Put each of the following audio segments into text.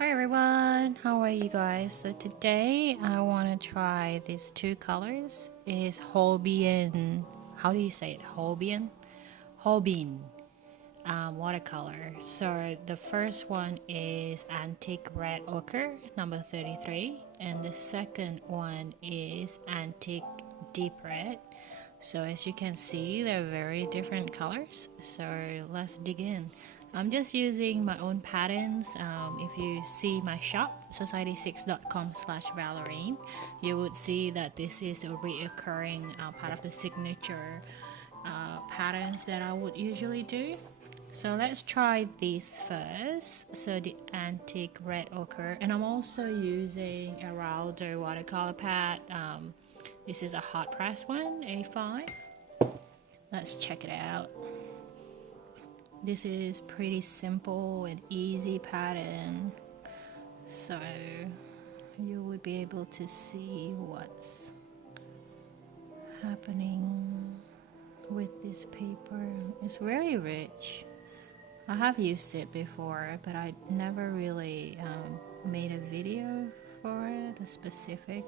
Hi everyone, how are you guys? So today I want to try these two colors. Is Holbein, how do you say it? Holbein? Holbein watercolor. So the first one is Antique Red Ochre, number 33, and the second one is Antique Deep Red. So as you can see, they're very different colors. So let's dig in. I'm just using my own patterns. If you see my shop, society6.com/Valorine, you would see that this is a reoccurring part of the signature patterns that I would usually do. So let's try this first. So the antique red ochre, and I'm also using a Raldo watercolor pad. This is a hot press one, A5. Let's check it out. This is pretty simple and easy pattern, so you would be able to see what's happening with this paper. It's very rich. I have used it before, but I never really made a video for it, a specific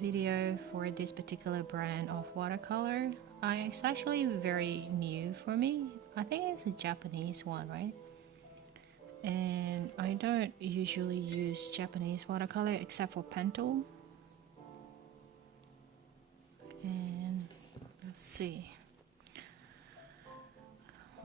video for this particular brand of watercolor. It's actually very new for me. I think it's a Japanese one, right? And I don't usually use Japanese watercolor except for pen tool. And let's see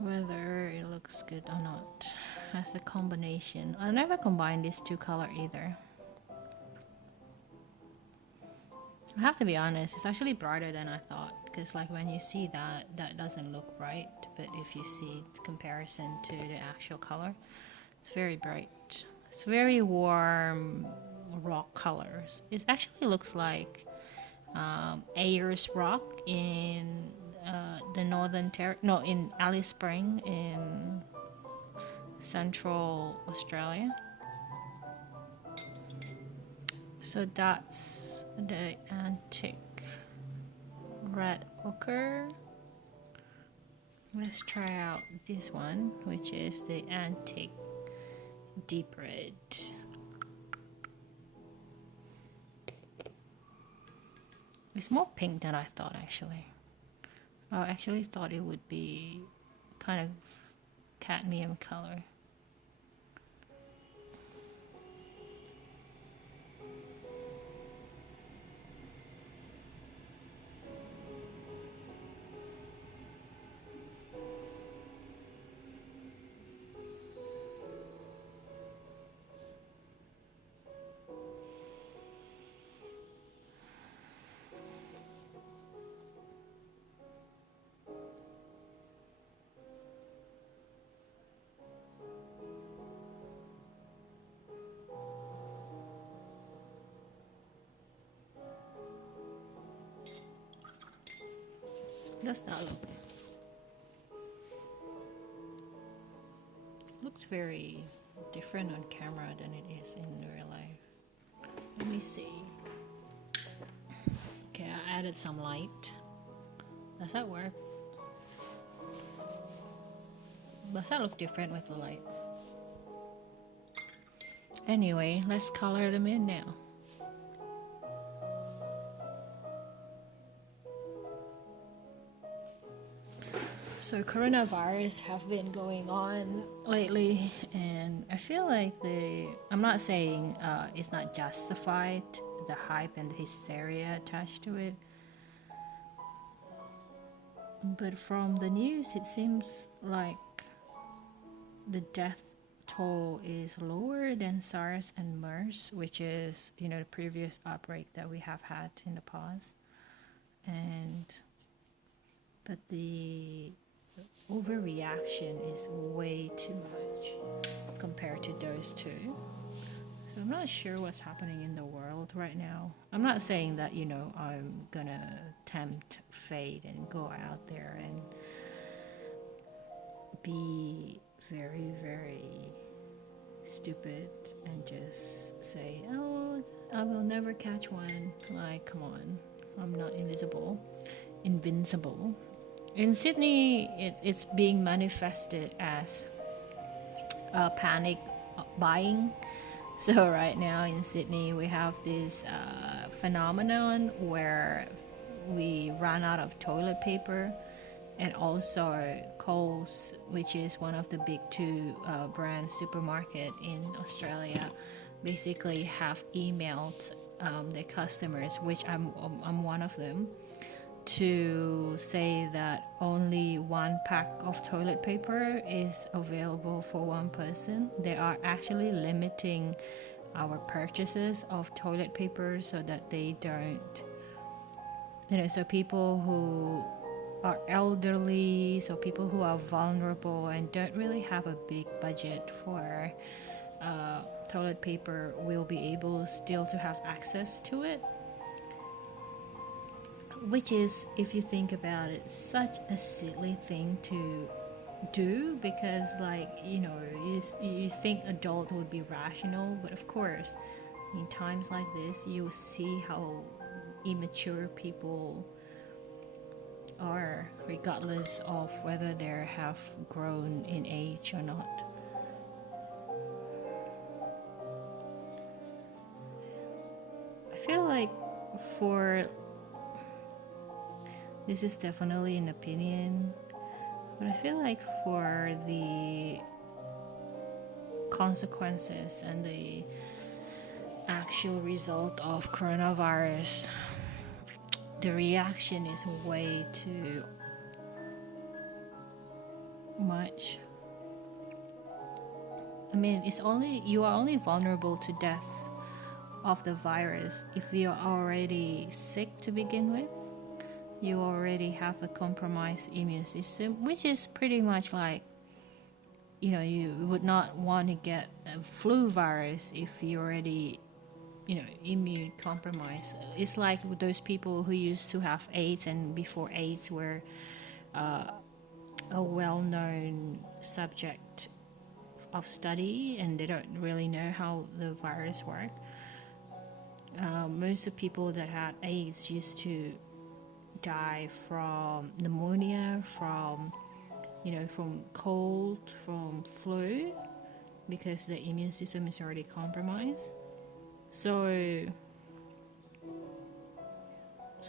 whether it looks good or not as a combination. I never combine these two color either. I have to be honest, it's actually brighter than I thought, because like when you see that doesn't look bright, but if you see the comparison to the actual color, it's very bright. It's very warm rock colors. It actually looks like Ayers Rock in the in Alice Spring in Central Australia. So that's the antique red ochre. Let's try out this one, which is the antique deep red. It's more pink than I thought, actually. I actually thought it would be kind of cadmium color. Does not look. Looks very different on camera than it is in real life. Let me see. Okay, I added some light. Does that work? Does that look different with the light? Anyway, let's color them in now. So coronavirus have been going on lately, and I feel like I'm not saying it's not justified, the hype and the hysteria attached to it, but from the news it seems like the death toll is lower than SARS and MERS, which is, the previous outbreak that we have had in the past. But the overreaction is way too much compared to those two. So I'm not sure what's happening in the world right now. I'm not saying that, I'm gonna tempt fate and go out there and be very, very stupid and just say, oh, I will never catch one. Like, come on, I'm not invincible. In Sydney, it's being manifested as a panic buying. So right now in Sydney, we have this phenomenon where we run out of toilet paper, and also Coles, which is one of the big two brand supermarket in Australia, basically have emailed their customers, which I'm one of them, to say that only one pack of toilet paper is available for one person. They are actually limiting our purchases of toilet paper so that they don't, so people who are elderly, so people who are vulnerable and don't really have a big budget for toilet paper will be able still to have access to it, which is, if you think about it, such a silly thing to do, because you think adult would be rational, but of course in times like this you will see how immature people are, regardless of whether they have grown in age or not. I feel like this is definitely an opinion, but I feel like for the consequences and the actual result of coronavirus, the reaction is way too much. I mean, you are only vulnerable to death of the virus if you're already sick to begin with. You already have a compromised immune system, which is pretty much like, you would not want to get a flu virus if you already, immune compromised. It's like those people who used to have AIDS, and before AIDS were a well-known subject of study, and they don't really know how the virus works. Most of the people that had AIDS used to die from pneumonia, from cold, from flu, because the immune system is already compromised. So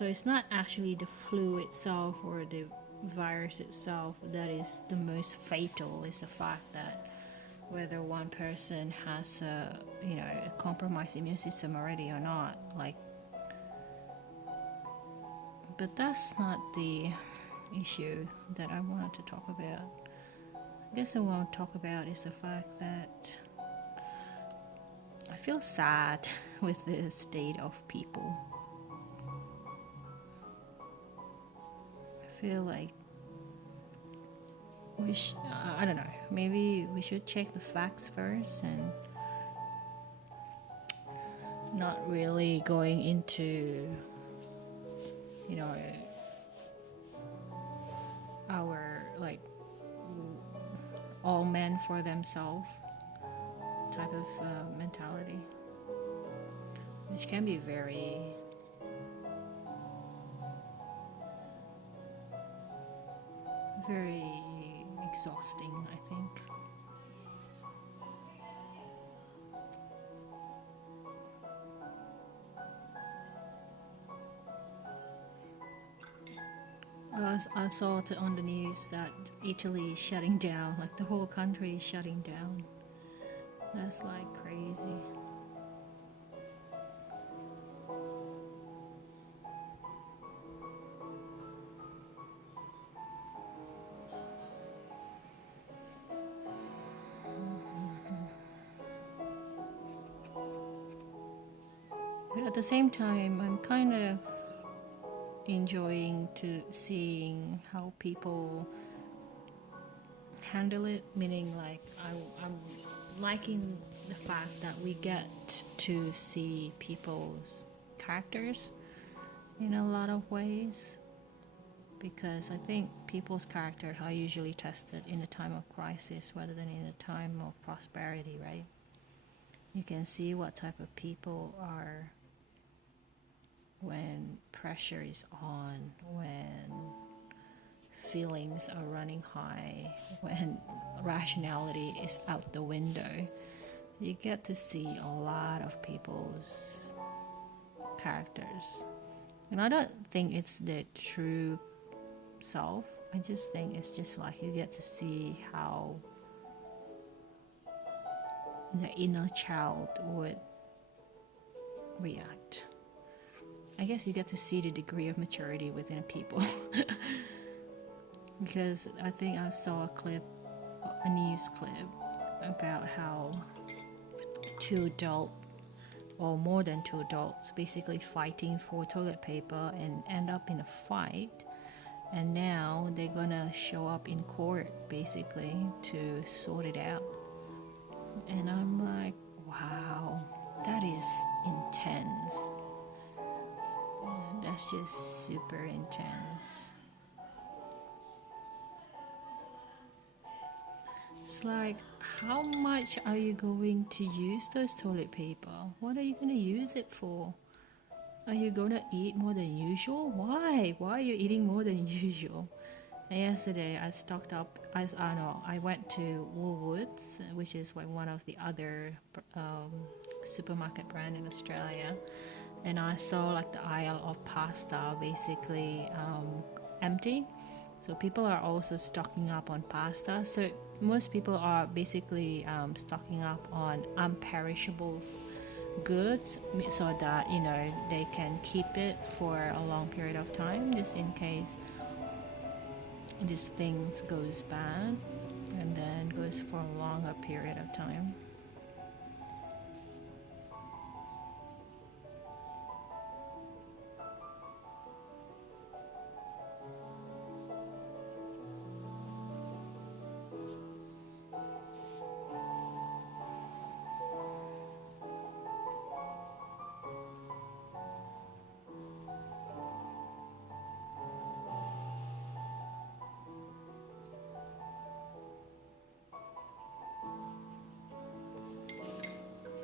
it's not actually the flu itself or the virus itself that is the most fatal. It's the fact that whether one person has a compromised immune system already or not, but that's not the issue that I wanted to talk about. I guess I want to talk about is the fact that I feel sad with the state of people. I feel like I don't know, maybe we should check the facts first and not really going into our all men for themselves type of mentality, which can be very exhausting, I think. I saw it on the news that Italy is shutting down, like the whole country is shutting down. That's like crazy. But at the same time, I'm kind of enjoying to seeing how people handle it, meaning I'm liking the fact that we get to see people's characters in a lot of ways, because I think people's characters are usually tested in a time of crisis rather than in a time of prosperity, right? You can see what type of people are when pressure is on, when feelings are running high, when rationality is out the window. you get to see a lot of people's characters. And I don't think it's their true self. I just think it's just like you get to see how the inner child would react. I guess you get to see the degree of maturity within people. Because I think I saw a news clip about how two adults or more than two adults basically fighting for toilet paper and end up in a fight, and now they're gonna show up in court basically to sort it out. And I'm like, wow, that is intense. That's just super intense. It's like, how much are you going to use those toilet paper? What are you going to use it for? Are you going to eat more than usual? Why? Why are you eating more than usual? And yesterday I stocked up. I went to Woolworths, which is like one of the other supermarket brand in Australia, and I saw like the aisle of pasta basically empty. So people are also stocking up on pasta. So most people are basically stocking up on unperishable goods, so that they can keep it for a long period of time, just in case these things goes bad and then goes for a longer period of time.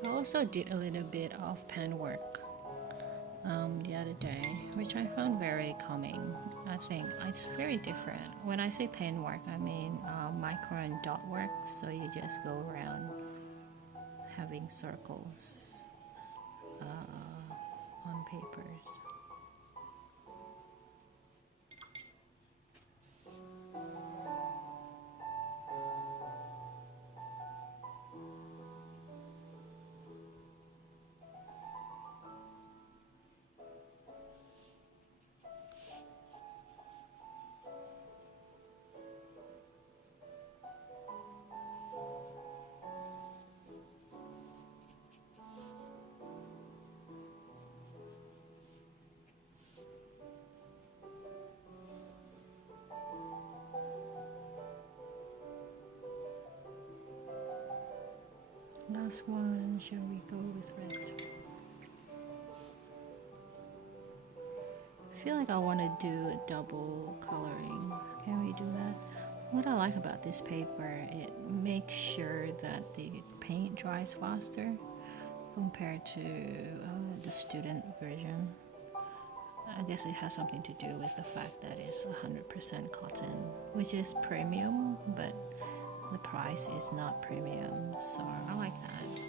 I also did a little bit of pen work the other day, which I found very calming. I think it's very different. When I say pen work, I mean micro and dot work. So you just go around having circles on papers. Last one, shall we go with red? I feel like I want to do a double coloring. Can we do that? What I like about this paper, it makes sure that the paint dries faster compared to the student version. I guess it has something to do with the fact that it's 100% cotton, which is premium, but the price is not premium, so I like that.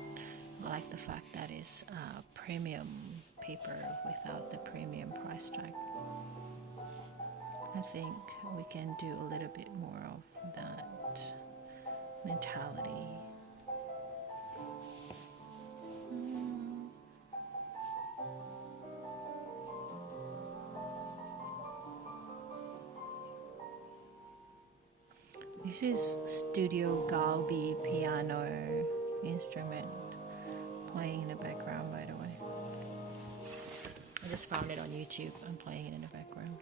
I like the fact that it's premium paper without the premium price tag. I think we can do a little bit more of that mentality. This is Studio Galbi piano instrument playing in the background, by the way. I just found it on YouTube. I'm playing it in the background.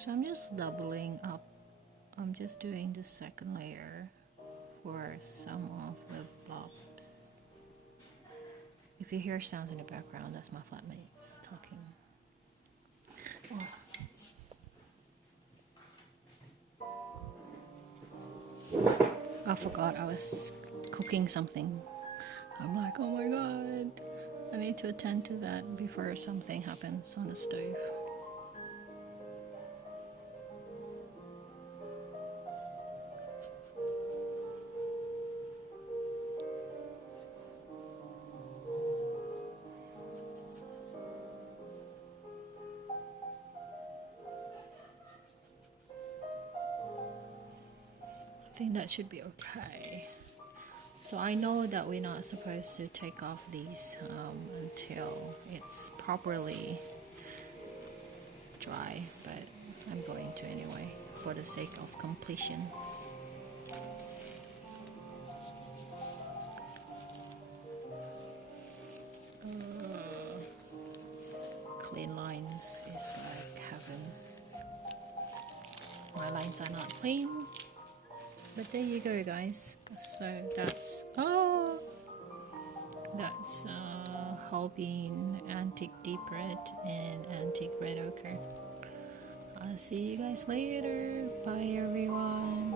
So I'm just doubling up. I'm just doing the second layer for some of the blobs. If you hear sounds in the background, that's my flatmates talking. Oh. I forgot I was cooking something. I'm like, oh my god, I need to attend to that before something happens on the stove. I think that should be okay. So I know that we're not supposed to take off these until it's properly dry, but I'm going to anyway for the sake of completion. Clean lines is like heaven. My lines are not clean, but there you go, guys. So that's Holbein Antique Deep Red and Antique Red Ochre. I'll see you guys later. Bye everyone.